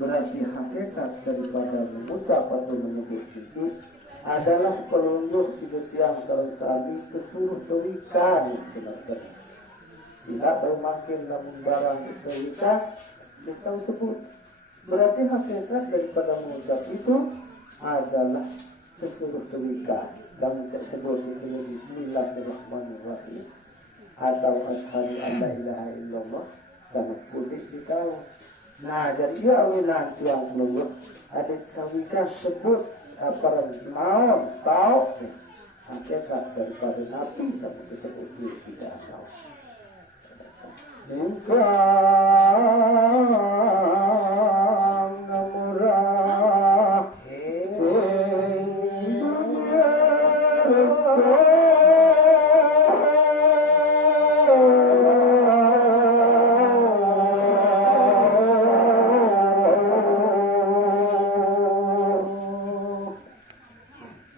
Berarti hakikat daripada mengucap atau menyebut itu adalah pelunjuk yang tersabi kesuruh terikan sebenarnya. Tidak bermakin namun barang terikat kita sebut. Berarti hakikat daripada mengucap itu adalah kesuruh terikan. Dan tersebut itu Bismillahirrahmanirrahim atau asyhadu an la ilaha illallah dan putih ditahu. Nah, jadi ia awilan yang belum ada sawikan sebut apa mau tahu hakikat daripada Nabi sampai tersebut dia tidak tahu.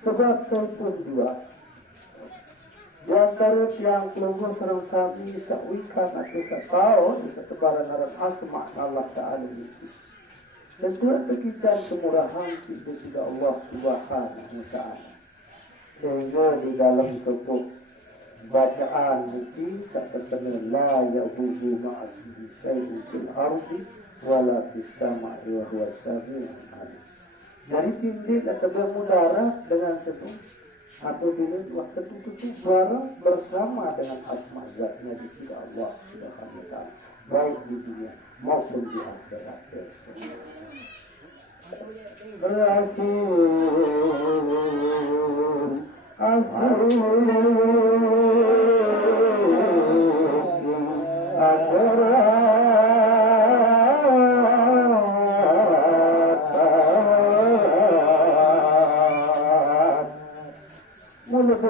Sebab saya pun juga di antara tiang keluar serang sabi sawikan atau setahun setebaran aran asma Allah Ta'ala itu tentu tekikan kemurahan sehingga Allah Subhanahu Wa Ta'ala sehingga di dalam sebuah bacaan itu seperti la yabudu ma'asmi syai'un fil ardi wala fis sama'i wa huwa as-sami'ul alim. Jadi tindik atau bermudarat dengan setu atau bila waktu itu barang bersama dengan asma zatnya di sisi Allah Subhanahu Wa Ta'ala baik di dunia maupun di akhirat. Berarti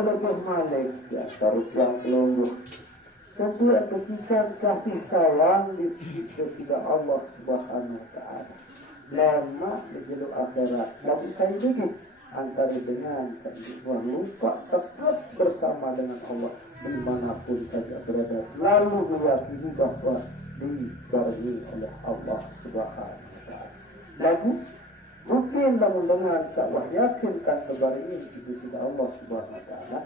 lebih malik ya, terus yang pelungguh tentu ketika kasih sayang di sisi Allah Subhanahu Wa Ta'ala lama di jalur akhirat tapi saya begini antara dengan saya lupa tetap bersama dengan Allah dimanapun saja berada selalu meyakini bahwa dibarengi oleh Allah Subhanahu Wa Ta'ala. Lagu mungkin namun dengan sawah yakinkan kebaringan itu sudah Allah Subhanahu Wa Ta'ala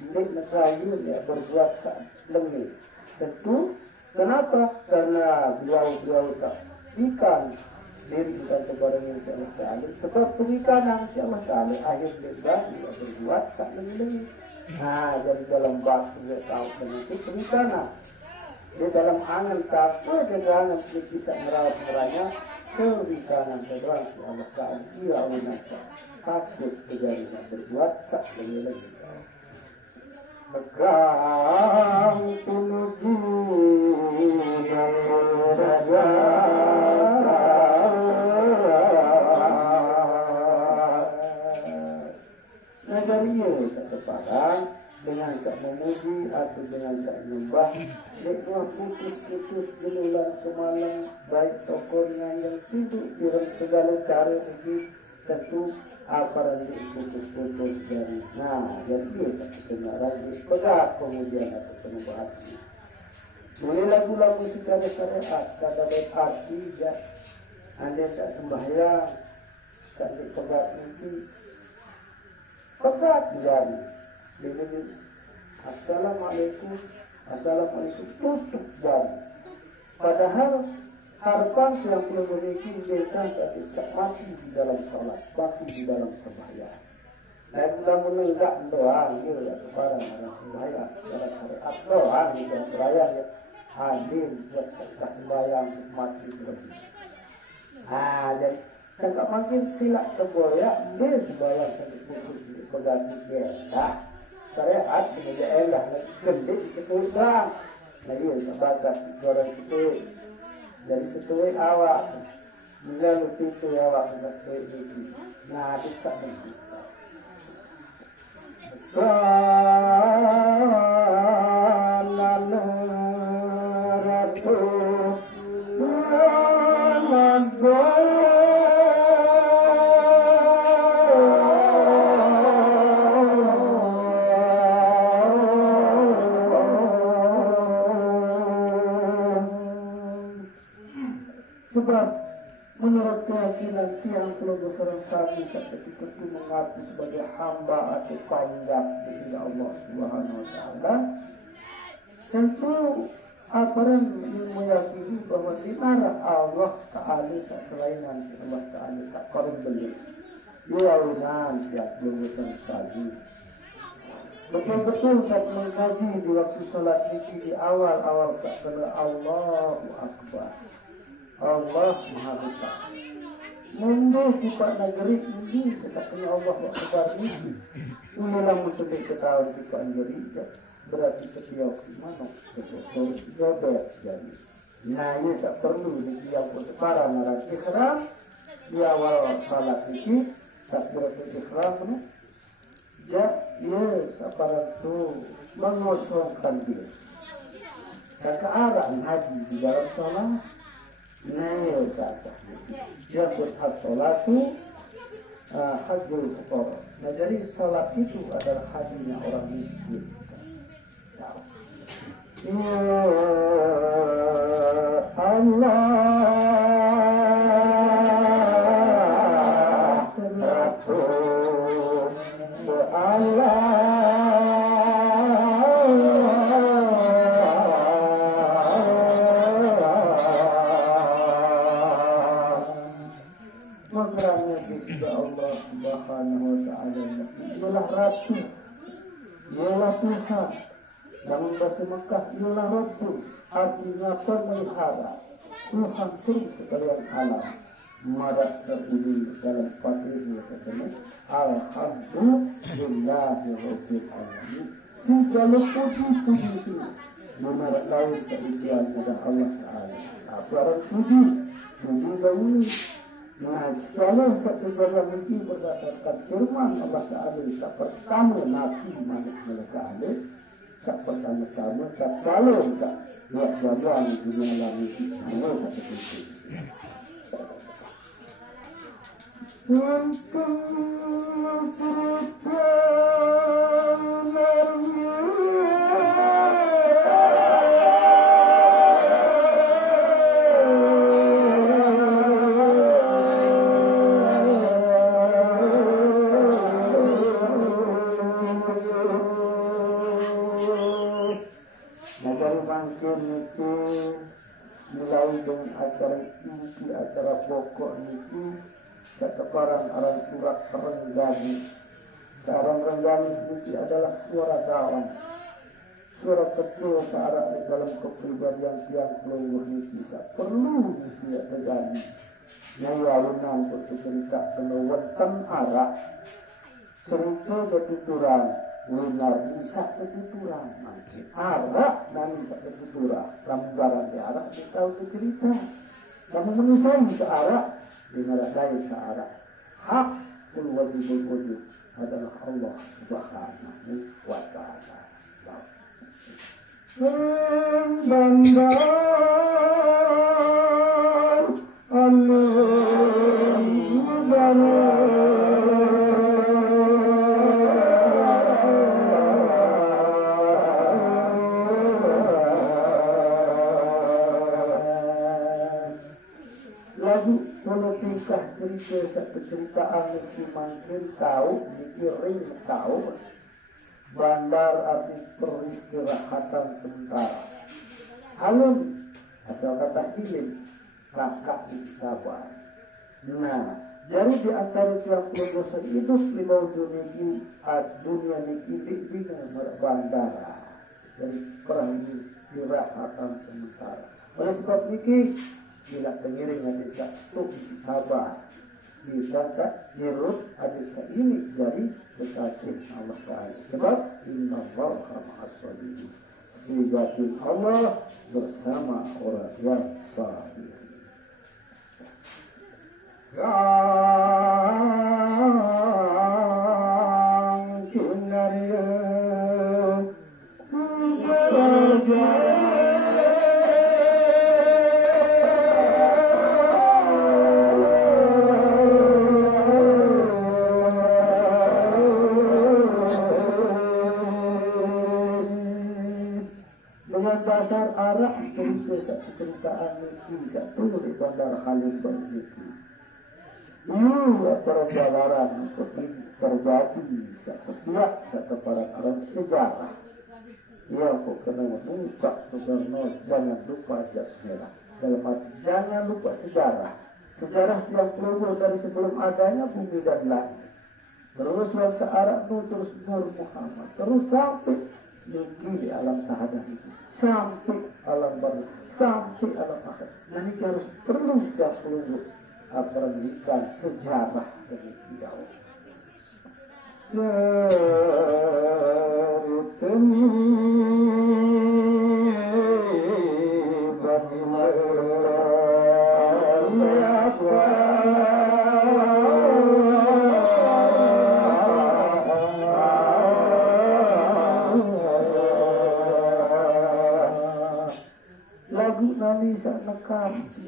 milik negara ya berbuat lengi. Tentu kenapa? Karena beliau ikan diri dan kebaringan si Allah Ta'ala sebab perikanan si Allah Ta'ala akhir dia berbuat lengi. Nah jadi dalam bab dia tahu dengan itu perikanan dia dalam angin kapal dia jangan bisa merawat meranya perikanan terang si Allah Ta'ala ia awinasa takut terjadi berbuat lengi. Megang penuji dan berada Nagaria sekeparan dengan sak memuji atau dengan sak menyembah leklah putus-putus gelulan kemalam baik tokohnya yang tidur dalam segala cara ini tentu aparan putus-putus dari jadi ia kebenaran pegang kemudian atau penubahan boleh lagu-lagu secara syariat kata baik arti ya anda tak sembahyang tak dipegat mimpi pegat jari dengan assalamualaikum tutup jari padahal harapan yang perlu memiliki mereka tidak mati di dalam salat, mati di dalam sembahyang. Dan kita menenggak doang, ya kepada orang sembahyang, dalam syariat doang di dalam sembahyang ya hadir buat sembahyang mati berarti. Dan saya makin silap terboyak, dia sembahyang sampai putus berganti dia. Syariat sebagai elah gendit sekali bang, lagi sebatas orang itu. Dari setuai awak bila luti tu awak dengan setuai itu nah itu tak begitu Menurut keyakinan tiang keluarga seorang sapi ketika itu mengaku sebagai hamba atau panjang di Allah Subhanahu Wa Taala, tentu aparan meyakini bahwa di mana Allah Taala selain Allah Taala tak korup beli, yaunan tiang keluarga sapi. Betul-betul saat mengkaji di waktu salat ini di awal setelah Allahu Akbar. Allah Maha Besar. Mundur di Pak Negeri ini kesatunya Allah Akbar ini. Ulang menculik ketahuan di Pak Negeri berarti setiap mana sesuatu jodoh jadi. Nah ini tak perlu dibilang untuk para narat ikhram di awal salat ini tak berarti ikhram ya para itu mengosongkan diri. Keadaan haji di dalam salat. Nah, kata Yaqul as-salatu hajjul fuqara. Nah, jadi salat itu adalah hajinya orang miskin. Ya Allah, Ratu, ialah Tuhan. Dalam bahasa Mekah ialah Ratu, artinya pemelihara. Tuhan seluruh sekalian alam. Madat terbunyi dalam Fatihah katanya, Alhamdulillahi Rabbil Alamin. Segala puji menara lain seikian pada Allah Taala. Aparat puji dahulu. Nah, segala satu jalan ini berdasarkan firman Allah Ta'ala. Saat pertama Nabi Muhammad Ta'ala, saat pertama-tama saat kalau lihat jalan dunia langit itu satu itu. Untuk cerita acara pokok itu kata orang surat Renggani. Sekarang Renggani itu adalah suara dawan, suara kecil searah di dalam kepribadian tiang pelunggur ini bisa perlu dia terjadi. Nyawunan untuk cerita keluwetan arah cerita ketuturan winar bisa ketuturan makin arah dan bisa ketuturan gambaran di arah kita tahu cerita. Kamu menyusahkan ke arah di neraka lain ke arah hak wajibul wujud adalah Allah Subhanahu wa Ta'ala. Bandar cerita makin tahu dikirim tahu bandar arti peristirahatan sementara halun asal kata ilim kakak sabar. Nah jadi di antara tiap dosa itu lima dunia niki bina bandara jadi peristirahatan sementara. Oleh sebab niki bila pengiring hadis itu sabar bisa tak dirut hadis ini dari kekasih Allah Ta'ala. Sebab inna Allaha ma'as sabirin. Sejati Allah bersama orang yang salih. Dasar arah cerita-ceritaan itu tidak perlu di bandar Khalid itu. Para jalaran terjadi setiap para sejarah. Ya, kok kena lupa Soekarno, jangan lupa sejarah. Dalam arti jangan lupa sejarah. Sejarah yang keluar dari sebelum adanya bumi dan langit. Terus bahasa Arab terus Nur Muhammad, terus sampai di alam sahadah itu, sampai alam barzah, sampai alam akhir. Dan ini harus perlu kita perlu perhatikan sejarah dari beliau.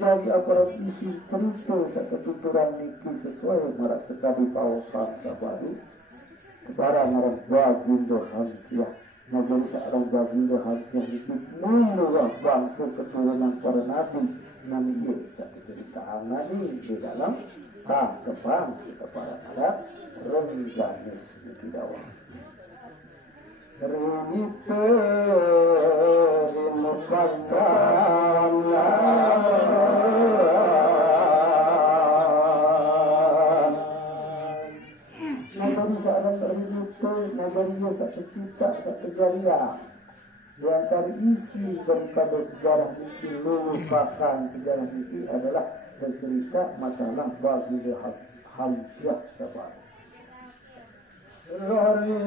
Jadi aparat isi cerita satu tuturan niki sesuai merasa sekali pausan baru kepada marah bagindo hamsiah menjadi seorang bagindo hamsiah itu menurut bangsa keturunan para nabi Isa cerita nabi di dalam kebang kita para alat renganis di dalam ini terimukan nagarinya tak tercipta, tak terjaya. Di antara isi daripada sejarah ini merupakan sejarah ini adalah bercerita masalah bagi hamsiah sabar. Dari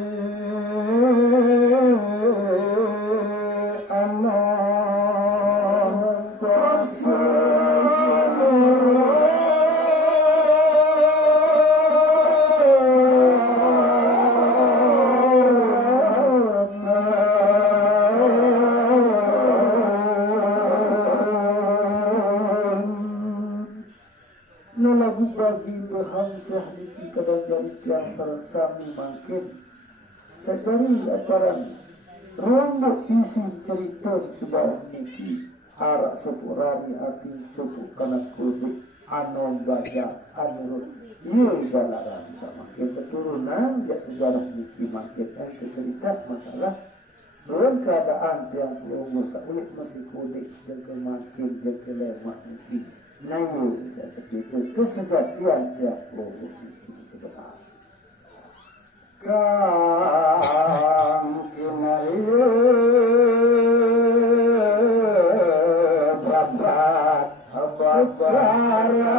dari acara rombok isi cerita sebarang niki arak sepurani ati suku kanak kudik anon baja anurut iya balaran sama keturunan ya sejarah niki makin cerita masalah dalam keadaan yang belum saulit masih kudik dan kemakin dan kelemah niki nayu seperti itu kesejatian yang belum niki sebenarnya kang kinaya babat secara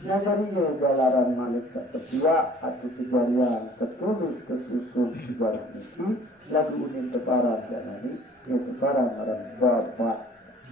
nagarinya galaran malik seketia atau kejadian ketulis kesusun sejarah ini lagu unin teparan janani ya teparan orang bapak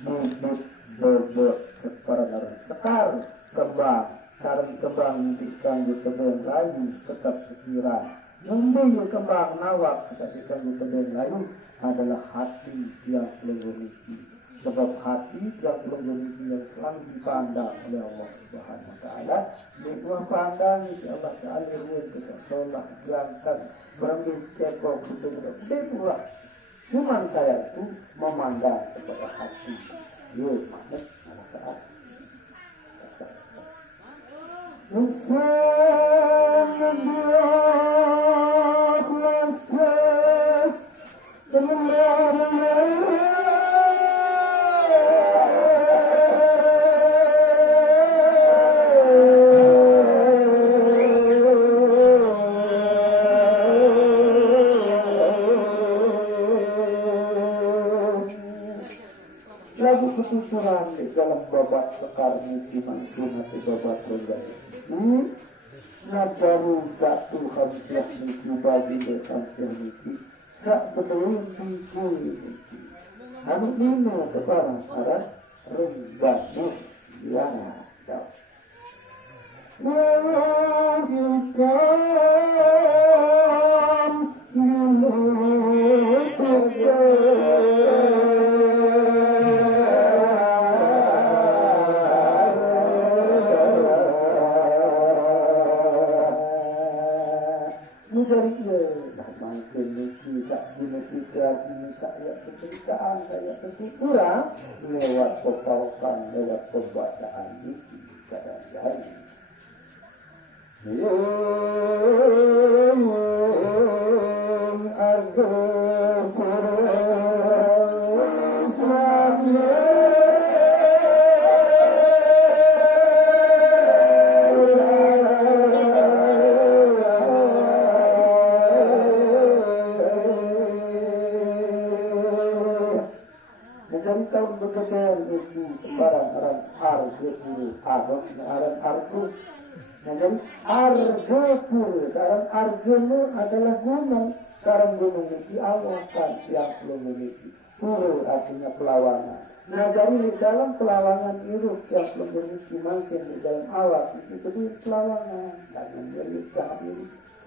bubuk bobot teparan orang sekar kembang sarang kembang dikang di tebing layu tetap sesiran membiyu kembang nawak ketika di tebing layu adalah hati yang pelungguliki sebab hati yang pelungguliki yang selalu dipandang oleh Allah Subhanahu Wa Taala di ruang pandang Allah Taala ruang kesasolah ganteng berambil cepok itu cuma saya itu memandang kepada hati ya mana saat kesusuran dalam babat sekar niki mansum atau babat rendah ini baru jatuh hamsiah niki bagi hamsiah niki sak betul niki anu ini kepada arah rendah ya dah dari makin bisa dinukikar ini saya keceritaan saya ketuturan lewat pepausan lewat pembacaan ini kadang-kadang tahun bekerjaan itu sekarang Argopur. Nah, jadi Argopur, sekarang Argono adalah gunung. Sekarang gunung itu awakan yang belum memiliki. Pur artinya pelawangan. Nah, dari di dalam pelawangan itu yang belum memiliki makin di dalam awak itu pelawangan. Karena dari kami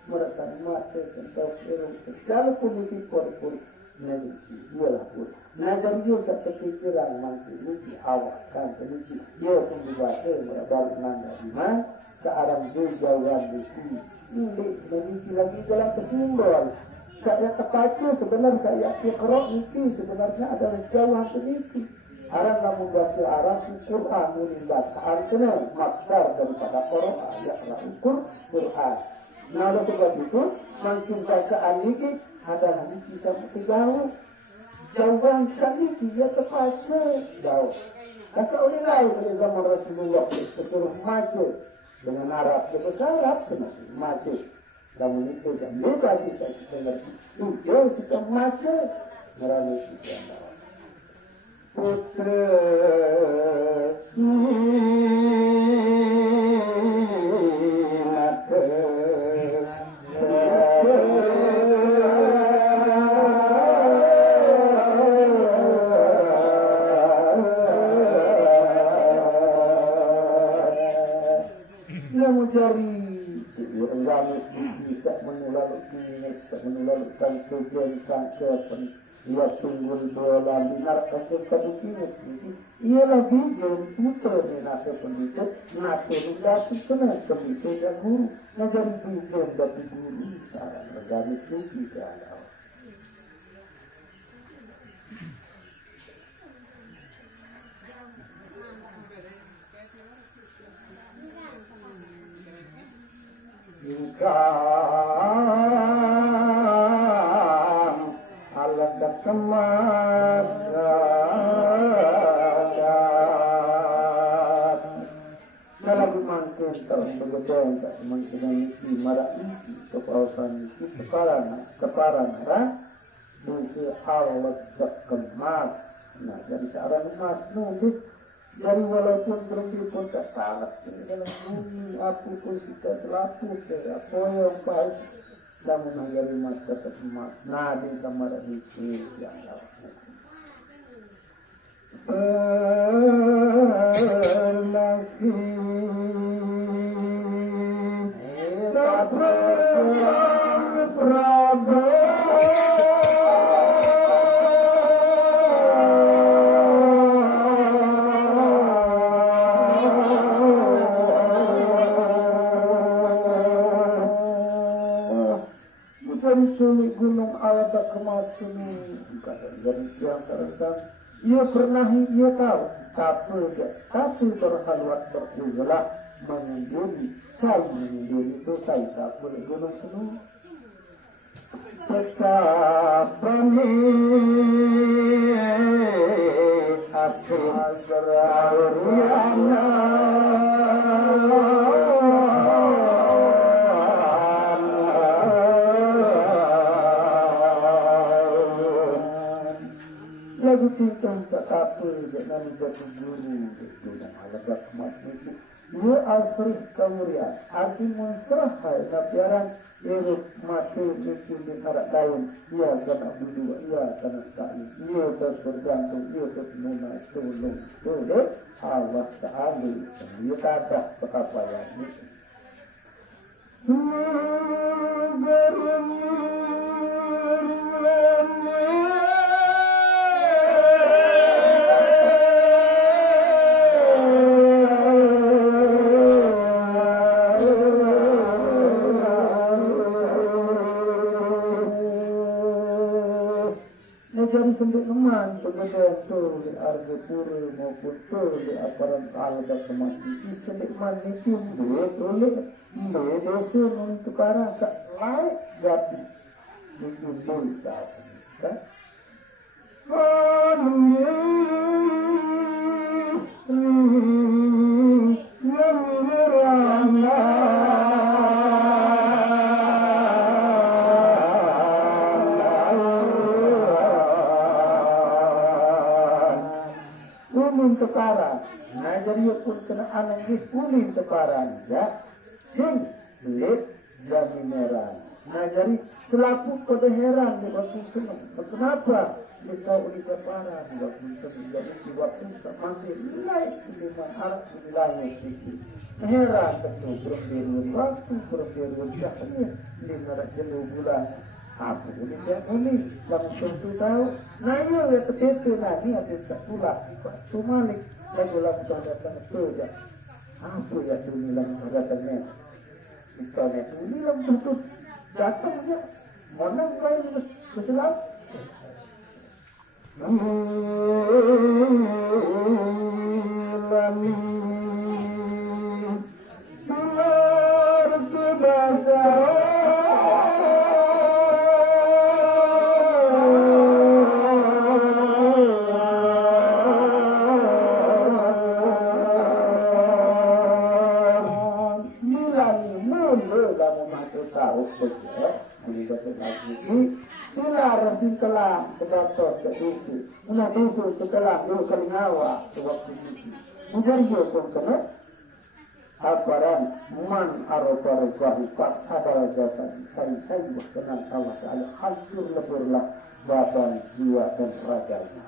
mereka mati tentang irung. Dalam kondisi pur memiliki ialah pur. Nah, jadi dia tak kepikiran nanti ini awak kan kemudian dia pun dibaca balik nanda di mana seorang jauhan di sini memiliki lagi dalam kesimbol saya terbaca sebenarnya saya ikhra itu sebenarnya adalah jauhan sedikit orang namun bahasa Arab Quran menimbat artinya masdar daripada Quran ya ukur Quran. Nah, oleh sebab itu makin bacaan ini adalah bisa berjauh jauhan sekali dia terpacu jauh. Kata oleh lain pada zaman Rasulullah kesuruh maju dengan Arab berbahasa Arab semakin maju. Namun itu dan bebas kita mengerti. Itu kita maju melalui kita. Putra menularkan tujuan sangka ia tunggul bola binar kasih kadukinas ialah bijen putra nake pendidik nake nugasi kena pendidik dan guru ngajar bijen dari guru sarang organis itu tidak ada. Alat kemas dalam mangkin tahun begadang tak semakin isi marah isi kepausan isi keparan musuh alat kemas. Nah, jadi seorang emas nulis jadi walaupun berlebih pun tak tahu dalam bumi aku pun sudah selaput apa yang pas namun menjadi emas tetap emas nadi sama itu yang gunung Alada kemasun dari yang tersebut ia pernah ia tahu tapi berhalwat berjualah mengunjungi saya mengunjungi itu saya tak boleh gunung semua betapa nih asrariana lagu tentang sakapul dengan batu guru dengan alabat emas itu ia asri kemuliaan arti musrah nabiaran ia mati itu di karak daun ia kena berdua ia kena sekali ia bergantung ia bermunas tolong oleh Allah Ta'ala ia kata apa yang itu menjadi sendik teman pegadaian tu di arga pura maupun tu di aparan alga kemas di sendik teman itu boleh dosa menentukan sak lain jadi itu boleh kan Tekaran, ngajar yuk pun kena anak ini kuning tekaran, ya, sing belit jamineran, ngajari selaku pada heran di waktu senang, kenapa kita uli tekaran di waktu senang, jadi di waktu masih naik sembilan arah wilayah itu, heran betul berbeda waktu berbeda jahnya di merah jenuh bulan. Apa boleh dia boleh langsung tu tahu. Nah iya ya ketetu nanti ada sekolah tu malik lagu langsung datang tu ya. Apa ya tu nilang datangnya. Kita ni tu nilang tu datangnya. Mana kau keselam? Setelah dulu kelingawa sewaktu itu menjadi pun kena aparan man arobarobahi pas hadal jasa saya berkenan Allah Ta'ala hancur leburlah badan jiwa dan raganya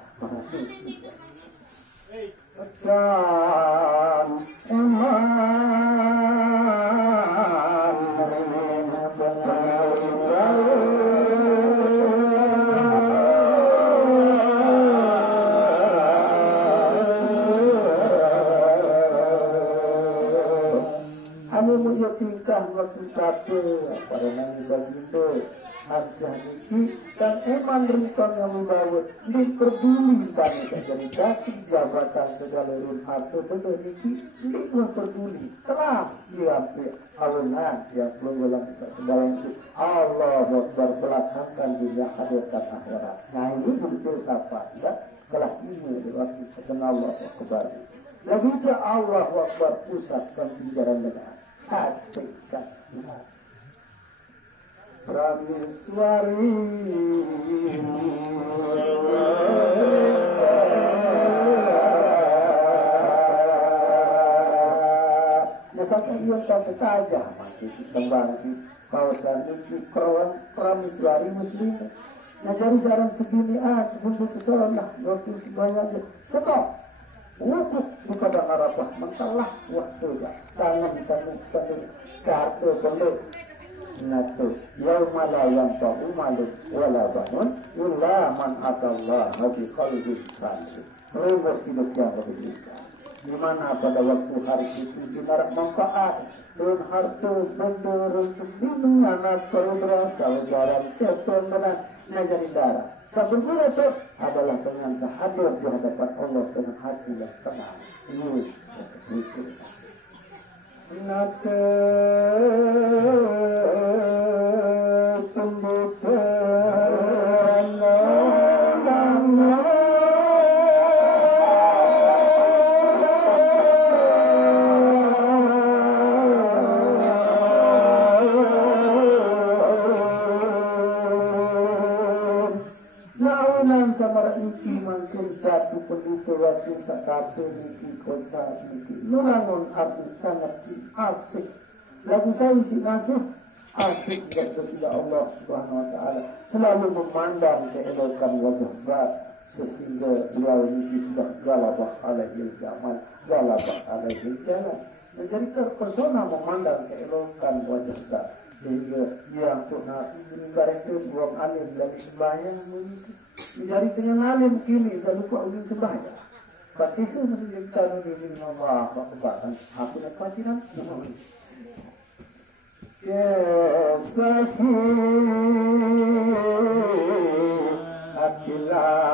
dan waktu satu pada nani bagindo harusnya ini dan eman rintang yang membawa diperduli banyak jadi dati jabatan segala urun harta betul ini diperduli telah diambil awalan yang belum dalam segala itu Allah berbelakangkan dunia hadirkan akhirat. Nah ini betul siapa ya telah ini di waktu sekenal Allah Akbar lagi dia Allah Akbar pusat pembicaraan negara hakikat Prameswari sampai ia kata aja masih kembang di kawasan itu Prameswari muslim ngajari sekarang seginian untuk kesolah waktu sebanyak stop wukuf di padang Arafah mentalah waktu tangan sanu kartu balik natu yaumala yang ta'u malik wala banun illa man atallah bi qalbin salim rumus hidup yang berbeda di mana pada waktu hari itu dinarak manfaat dan harta benda rezeki anak keluarga kalau jalan keturunan najari darah sebetulnya itu adalah dengan hadir di hadapan Allah dengan hati yang tenang. Ini itu. Nate pembukaan samara iki mungkin satu penduduk waktu satu niki kota niki nulangon arti sangat asik lagu saya si masih asik kepada Allah Subhanahu Wa Taala selalu memandang keelokan wajah zat sehingga beliau ini sudah galabah alaihi zaman galabah alaihi jalan menjadi terpesona memandang keelokan wajah zat sehingga yang pernah ibarat itu buang alim lagi sembahyang menjadi dengan alim kini saya lupa uji sembahyang Fatihah masih jadi tahu di Allah Akbar aku nak patiran ya sahih Abdillah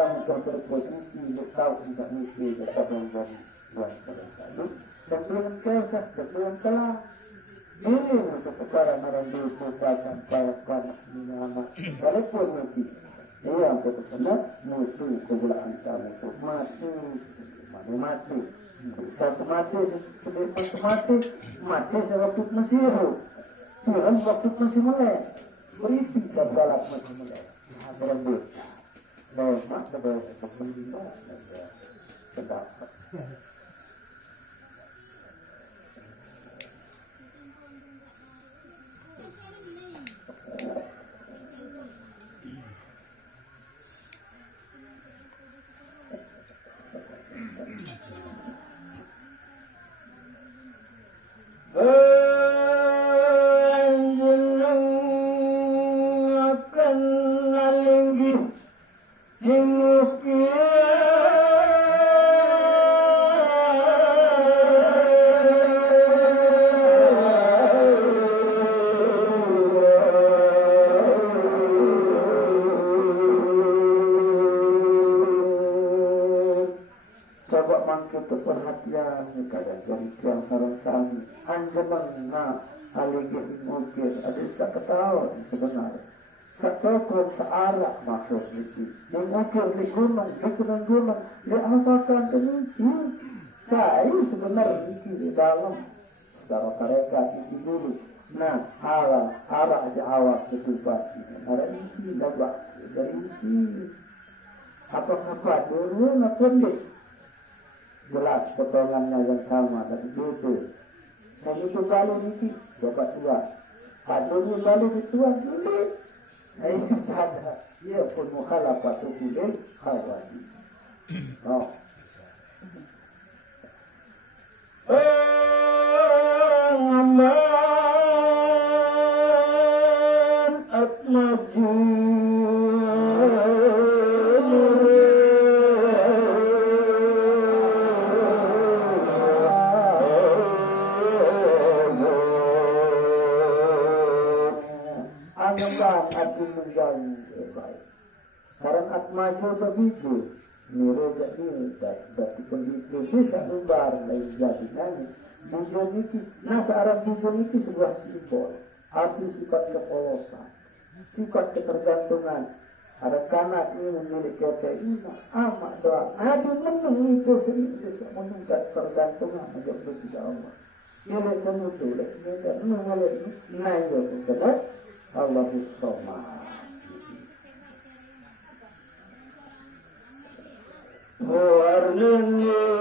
selama kau berposisi untuk tahu tidak mesti tetap menggunakan dan belum kesah dan belum telah ini masuk kepada marah diusahakan payahkan nama walaupun nanti ia untuk kesana mutu kegulaan kamu untuk mati kalau mati sewaktu Mesir Tuhan waktu masih mulai beripi terbalap masih mulai berembut mak berembut pendapat searah maksud itu mengukir di gunung ya apakah ini kai sebenarnya di dalam secara mereka itu dulu nah arah aja awak itu pasti ada isi dari isi apa dulu nak pendek jelas potongannya yang sama tapi beda dan itu balik ini dapat dua dulu balik itu dulu ini ada ia pun mukhalafat usul hadis. Oh. Aman atmaju sekarang atmaju begitu mirip dari pendidik bisa lubar lain jadi nanya bijon itu nah searah bijon itu sebuah simbol arti sifat kepolosan sifat ketergantungan ada kanak ini memiliki keteima amat doa ada menung itu sendiri bisa menunggat tergantungan menjadi tidak Allah ini kemudian tidak menunggu naik betul Allahus Somad warnanya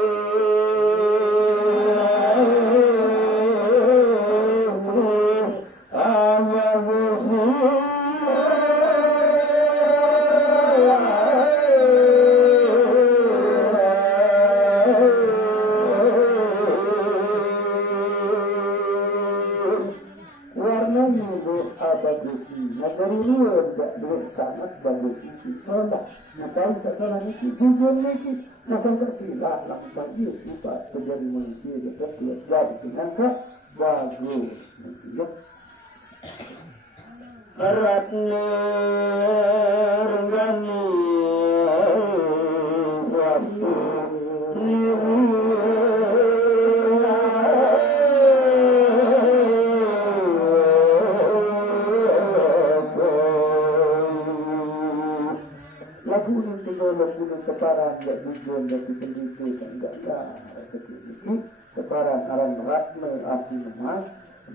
dari luar tak sangat bagus isi sholat. Nah saya sholat ini video ini nasa tak sila lang bagi supaya terjadi manusia dapat jadi dengan bagus. Eratnya renggani suatu keparang tidak tujuan dari pendidikan enggak seperti keparang aran ratme arti emas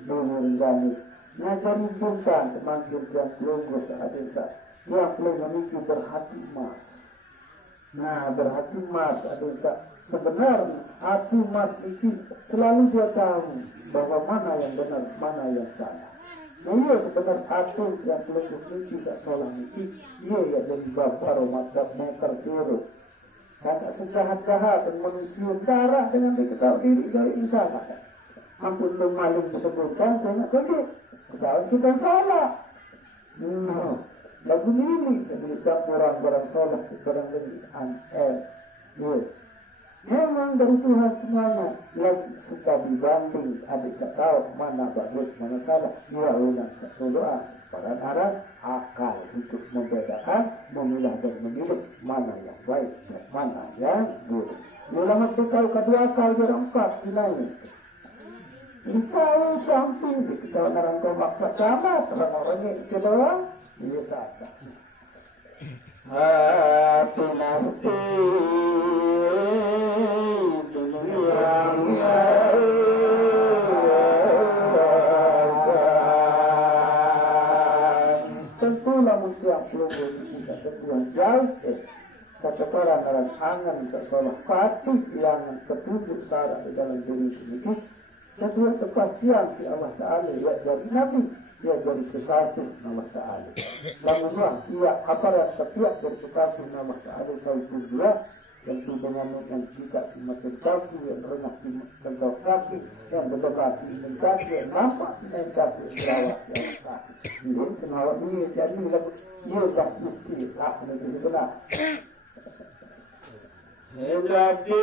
dulu ganis ngajari bukan temanggil dan logo saat desa yang perlu memiliki berhati emas nah berhati emas desa sebenarnya hati emas itu selalu dia tahu bahwa mana yang benar mana yang salah. Nah iya sebenarnya hati yang perlu suci tak sholat itu iya ya dari bapak romatab meter biru kata sejahat-jahat dan manusia darah dengan diketahui diri dari usaha ampun maling disebutkan saya kode ketahuan kita salah lagu ini sebelum orang-orang sholat orang lebih memang dari Tuhan semuanya lagi suka dibanding adik tahu mana bagus mana salah ya ulang satu doa Para akal untuk membedakan, memilah dan memilih mana yang baik dan mana yang buruk. Ulama bekal kedua akal jadi 4 nilainya. Tahu samping kita orang tomak pertama orang-orangnya itu doang. Dia kata hati nasti dunia tentulah tiap peluru kita berdua jauh sekarang angan sekolah fatih yang petunjuk sarah di dalam diri sedikit. Kedua kepastian si Allah Ta'ala ya jadi Nabi, ya jadi kekasih Allah Ta'ala. Lalu ia aparat setiap dari kekasih Allah Ta'ala itu dua, tentu dengan yang juga si makin kaki, yang rendah si makin kaki, yang berdekat si makin kaki, yang nampak si makin kaki, berawak yang kaki. Ini semua ini jadi lagu dia dah istri, nanti sebenar. Jadi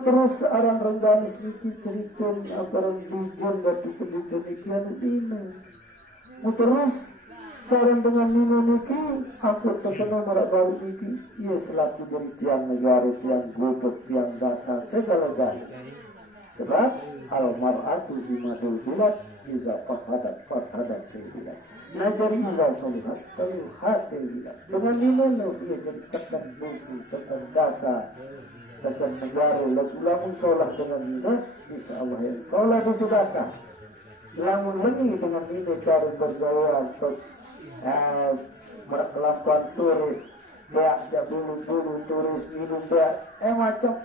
terus orang rendah sedikit cerita orang bijan batu pendidikan ini. Terus sekarang dengan nino niki aku terkenal merak baru niki ia selaku dari tiang negara, tiang gubuk, tiang dasar segala-galanya. Sebab al-mar'atu bimadul bilad iza fasadat sebilat. Najari iza solihat sebilat. Dengan nino ia jadi tekan busi, tekan dasar, tekan negara. Lalu sholat dengan nino insya Allah ya sholat itu dasar. Lamun lagi dengan ini cara berjauhan berkelakuan turis, beak bulu turis minum beak, macam